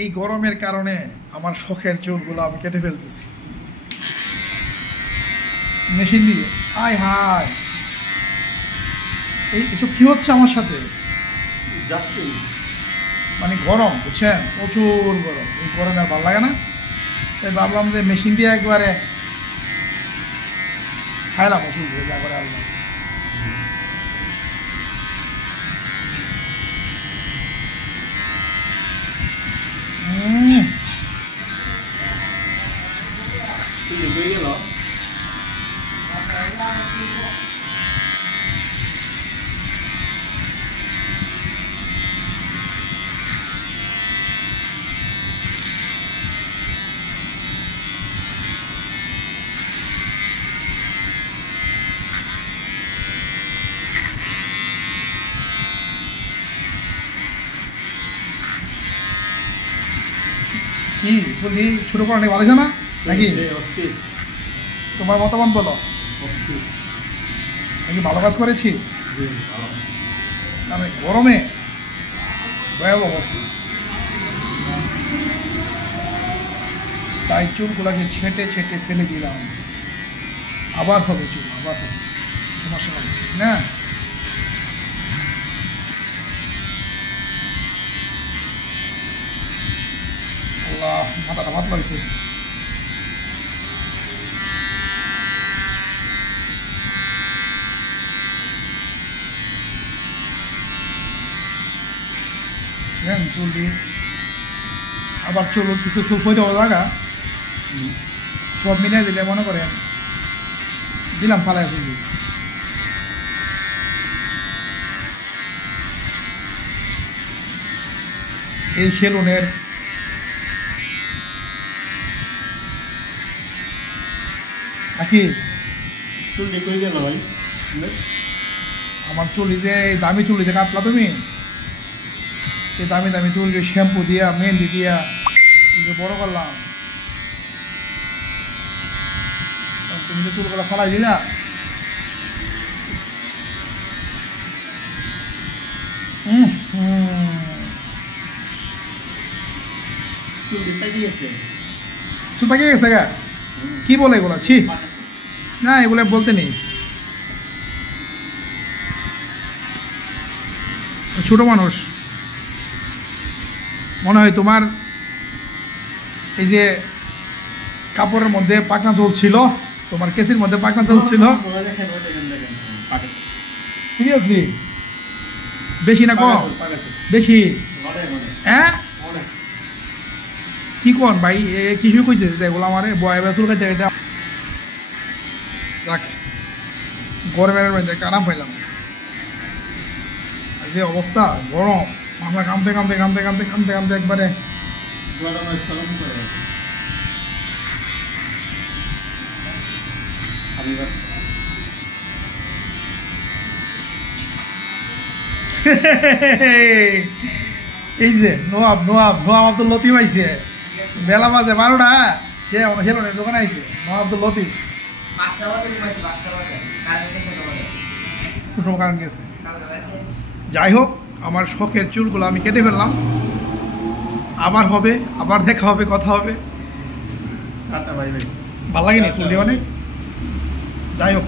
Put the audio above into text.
এই গরমের কারণে আমার শখের চুলগুলো আমি কেটে ফেলতেছি মেশিন দিয়ে। হাই হাই, এই এসব কি হচ্ছে আমার সাথে? মানে গরম, বুঝছেন, প্রচুর গরম। এই গরমে আর ভালো লাগে না, তাই ভাবলাম যে মেশিন দিয়ে একবারে খাইলাম ওষুধ যা করে আললাম। কি চুলি শুরু করা নেই, ভালো না নাকি? তোমার মতামত বলো, নাকি ভালো কাজ করেছি? আমি গরমে ভয়াবহ অবস্থা, তাই চুলগুলাকে ছেটে ছেটে ফেলে দিলাম। আবার হবে চুল, আবার হবে, সমস্যা নেই না। মাথাটা ভাত লাগছে। চুল দিয়ে আবার চুল কিছু চুল ফেটে জায়গা সব মিলিয়ে দিলে মনে করেন দিলাম ফালাই চুল। এই সেলুনের নাকি চুল দেখে গেল ভাই, আমার চুলি যে দামি চুলি যে কাটলা তুমি, এই দামি দামি চুল যে শ্যাম্পু দিয়া মেহেন্দি দিয়া বড় করলাম, তুমি যে চুলগুলো ফালাই দিলা। চুল পাকিয়ে গেছে গা? কি বলে এগুলো? ছি না, এগুলো বলতে নেই। ছোট মানুষ মনে হয় তোমার এই যে কাপড়ের মধ্যে পাকনা চলছিল, তোমার কেসির মধ্যে পাকনা চলছিল। সিরিয়াসলি বেশি না কম? বেশি। হ্যাঁ কি কোন ভাই, কিছু কইছে এগুলো আমার বয় চুল কাটে এটা। দেখ গরমের মধ্যে আরাম পাইলাম, যে অবস্থা গরম, আমরা কামতে কামতে কামতে কামতে কামতে কামতে একবারে এই যে NOAB NOAB NOAB Abdul Latif আইছে বেলা বাজে 12টা, সে সেলুনের দোকানে আইছে নোয়াব আব্দুল লতিফ। কারণ গেছে। যাই হোক, আমার শখের চুলগুলো আমি কেটে ফেললাম। আবার হবে, আবার দেখা হবে, কথা হবে। ভালো লাগেনি চুলটি অনেক। যাই হোক।